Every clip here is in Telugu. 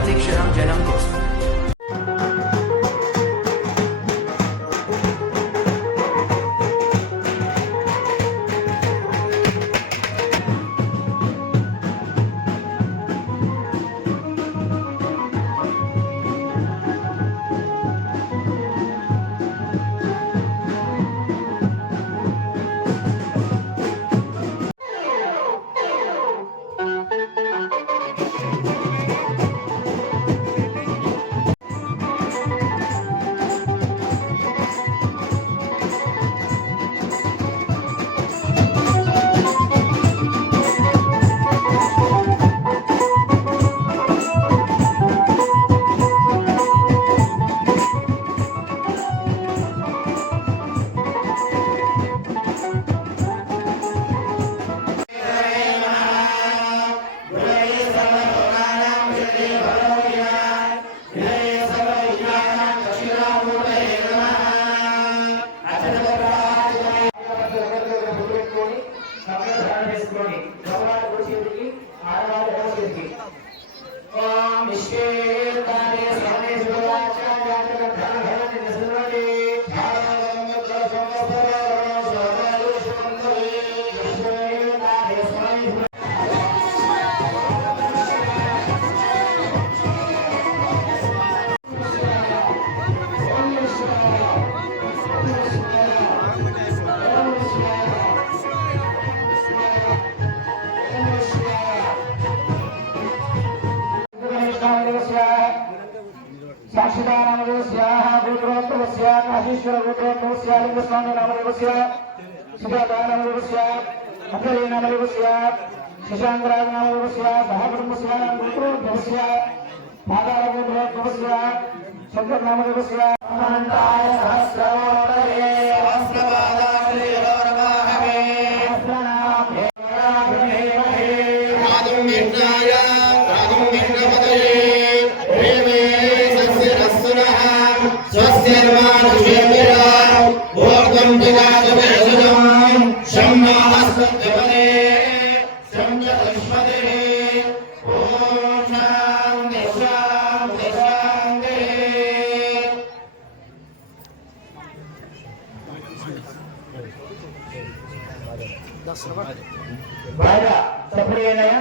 प्रतीक्षणां जनं కోసం. साक्षिदानामदेवस्याः गोत्रोत्तरस्याः काशीश्वरगोत्रोत्तरस्याः लिङ्गस्वामिनामदेवस्याः सुजातानामदेवस्याः अन्तरीनामदेवस्याः शशाङ्कराजनामदेवस्याः सहकुटुम्बस्याः गोत्रोत्तरस्याः पादारगोत्रोत्तरस्याः शङ्करनामदेवस्याः अनन्ताय सहस्रवदने सहस्रपादाग्रे नमः सहस्रनामे आदं यज्ञाय आदं यज्ञपतये Baca, seperti ini ya.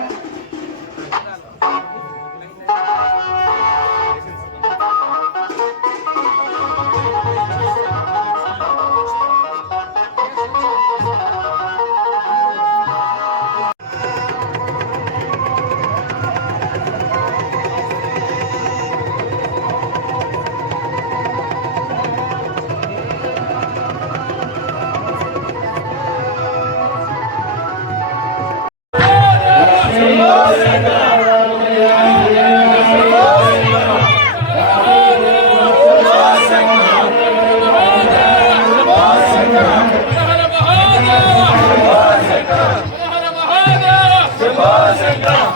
सत्ता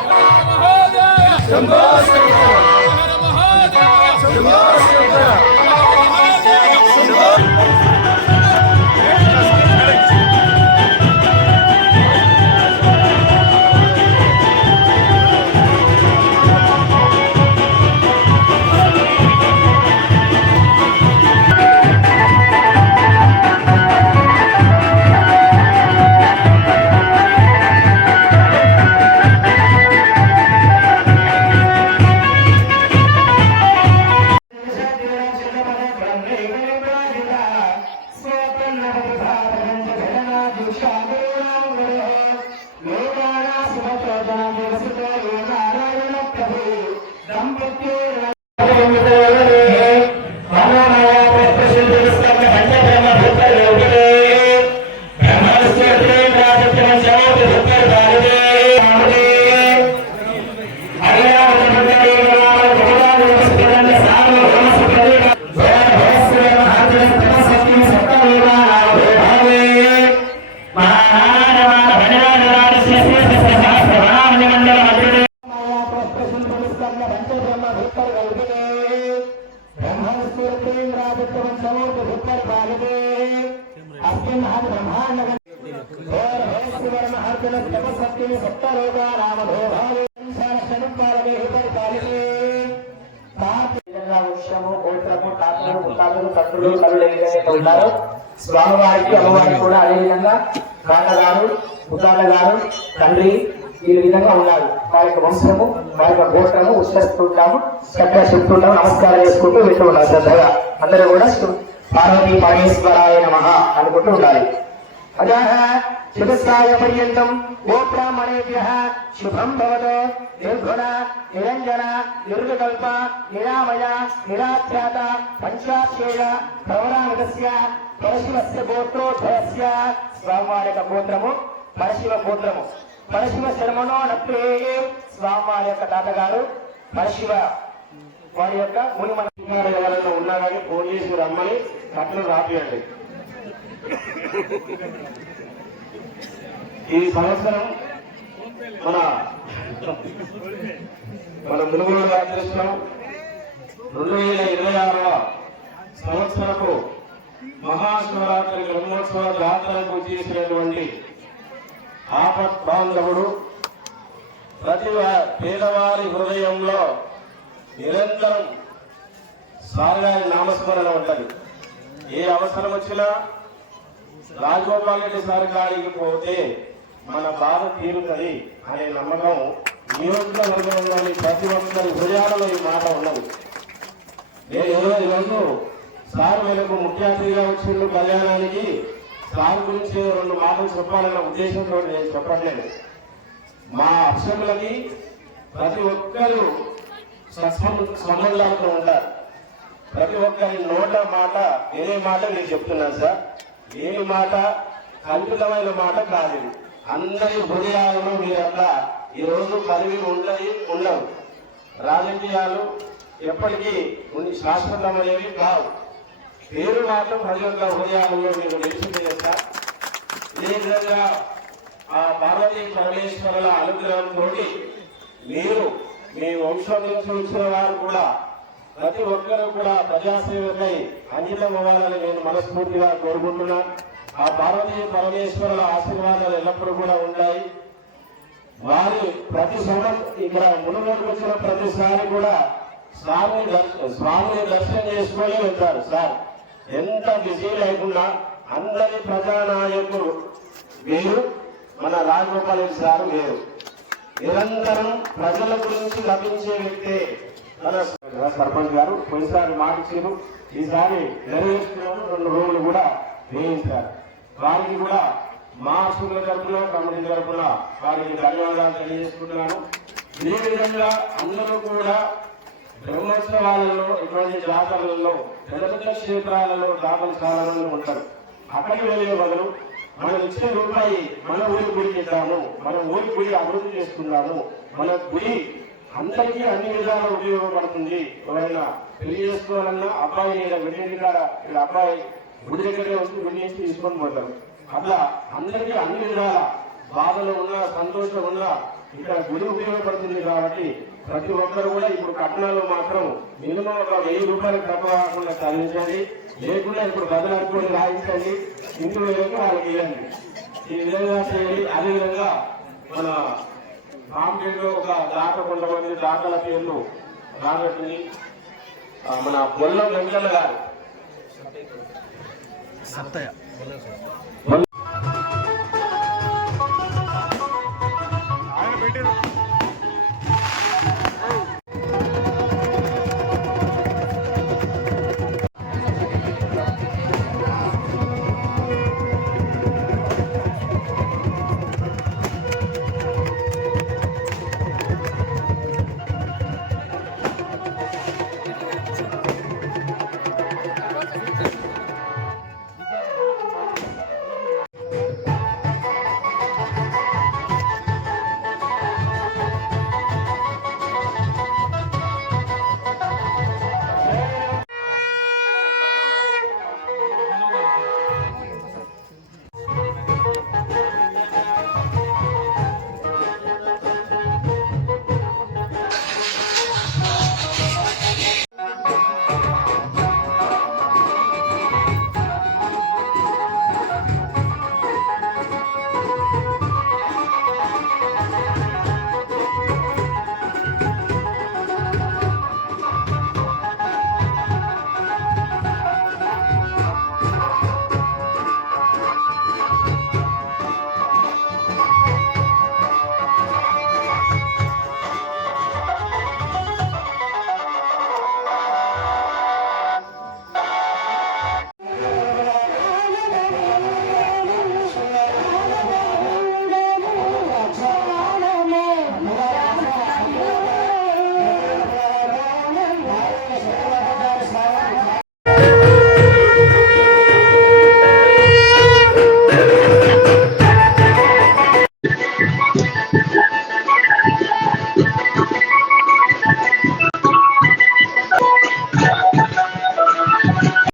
తాతలు తండ్రులు తల్లులు ఏదైతే ఉన్నారో స్వామివారికి అమ్మవారికి కూడా అదేవిధంగా నాన్నగారు ముతాతగారు తండ్రి ఈ విధంగా ఉన్నారు. వారి యొక్క వంశము వారి యొక్క గోత్రము ఉచ్చరిస్తుంటాము, చక్కగా చెప్తుంటాము, నమస్కారం చేసుకుంటూ వింటూ ఉన్నారు. శ్రద్ధగా అందరూ కూడా పార్వతీ పరమేశ్వరాయ నమః అనుకుంటూ ఉండాలి. అజాః శిరస్సాయ పర్యంతం గోబ్రాహ్మణేభ్యః శుభం భవతో నిర్గుణ నిరంజన నిర్వికల్ప నిరామయ నిరాఖ్యాత పంచాక్షేయ ప్రవరామితస్య పరశివస్య గోత్రోద్భవస్య. స్వామివారి యొక్క గోత్రము పరశివ గోత్రము. పరశివ శర్మనో నప్పే స్వామివారి యొక్క తాతగారు పరశివ వారి యొక్క ముని మన ఎవరైనా ఉన్నా కానీ ఫోన్ చేసి రమ్మని కట్టలు రాపియండి. ఈ సంవత్సరం మన మునుగోడు రాజ్యం 2026వ సంవత్సరపు మహాశివరాత్రి బ్రహ్మోత్సవ జాతరకు చేసినటువంటి ఆపద్బాంధవుడు ప్రతి పేదవారి హృదయంలో నిరంతరం స్వామివారి నామస్మరణ ఉంటది. ఏ అవసరం వచ్చినా రాజగోపాల్ రెడ్డి సార్ గారికి పోతే మన బాధ తీరుతుంది అనే నమ్మకం నియోజకవర్గంలోని ప్రతి ఒక్కరి హృదయాలలో ఈ మాట ఉన్నది. నేను ఈరోజు సార్ వెనుక ముఖ్య అతిథిగా వచ్చిండు కళ్యాణానికి. సార్ గురించి 2 మాటలు చెప్పాలన్న ఉద్దేశంతో నేను చెప్పట్లేదు. మా అక్షములకి ప్రతి ఒక్కరు సంబంధాలతో ఉంటారు. ప్రతి ఒక్కరి నోట మాట వేరే మాట నేను చెప్తున్నాను సార్. ఏమి మాట కల్పితమైన మాట కాదు. అందరి హృదయాలను మీరంతా ఈరోజు పదవి ఉండవు. రాజకీయాలు ఎప్పటికీ శాశ్వతమైనవి కావు. పేరు మాత్రం ప్రజల హృదయాలలో మీరు నిలిచిపోయారు సార్. ఇదే విధంగా ఆ పార్వతీ పరమేశ్వరుల అనుగ్రహంతో మీరు మీ వంశం నుంచి వచ్చిన వారు కూడా ప్రతి ఒక్కరూ కూడా ప్రజాసేవకై అంకితం అవ్వాలని నేను మనస్ఫూర్తిగా కోరుకుంటున్నాను. ఆ పార్వతీ పరమేశ్వరుల ఆశీర్వాదాలు ఎల్లప్పుడూ కూడా ఉన్నాయి. వారి ప్రతి సంవత్సరం ఇక్కడ మునుగోడుకు వచ్చిన ప్రతిసారి కూడా స్వామిని దర్శనం చేసుకొని వెళ్తారు సార్. ఎంత బిజీ లేకుండా అందరి ప్రజానాయకులు వేరు, మన రాజగోపాల్ రెడ్డి సార్ వేరు. నిరంతరం ప్రజల గురించి లభించే వ్యక్తే మన సర్పంచ్ గారు. కొన్నిసారి మాట ఇచ్చారు, ఈసారి నెరవేర్చుకున్నారు. 2 రోజులు కూడా వేయించారు. వారికి కూడా మా స్కూల్ తరఫున కమిటీ తరఫున వారికి ధన్యవాదాలు తెలియజేసుకుంటున్నాను. ఇదే విధంగా అందరూ కూడా బ్రహ్మోత్సవాలలో ఇటువంటి జాతరలలో పెద్ద పెద్ద క్షేత్రాలలో దాతశాలలో ఉంటారు. అక్కడికి వెళ్ళే బదులు మనం ఇచ్చే రూపాయి మన ఊరి గుడికి ఇద్దాము, మన ఊరి గుడి అభివృద్ధి చేసుకున్నాము, మన గుడి అందరికీ అన్ని విధాలు ఉపయోగపడుతుంది. ఎవరైనా పెళ్లి చేసుకోవాలన్నా అబ్బాయి వెడ్డింగ్ కాడ ఇక్కడ అబ్బాయి గుడి దగ్గరే వచ్చి వెళ్లి తీసుకొని పోతారు. అట్లా అందరికీ అన్ని విధాల బాధలు ఉన్నా సంతోషం ఉన్నా ఇక్కడ గుడి ఉపయోగపడుతుంది. కాబట్టి ప్రతి ఒక్కరు కూడా ఇప్పుడు కట్నాలు మాత్రం మినిమం ఒక 1000 రూపాయలకు తక్కువ కాకుండా చెల్లించండి. లేకుండా ఇప్పుడు బదులు రాయించండి, ఇంటి వేలకు వాళ్ళకి ఇవ్వండి. ఈ విధంగా చేయండి. అదేవిధంగా మన కాంప్లైంట్లో ఒక దాత కొంతమంది దాతల పేర్లు రాబట్టింది. మన బొల్లం వెంకన్న గారు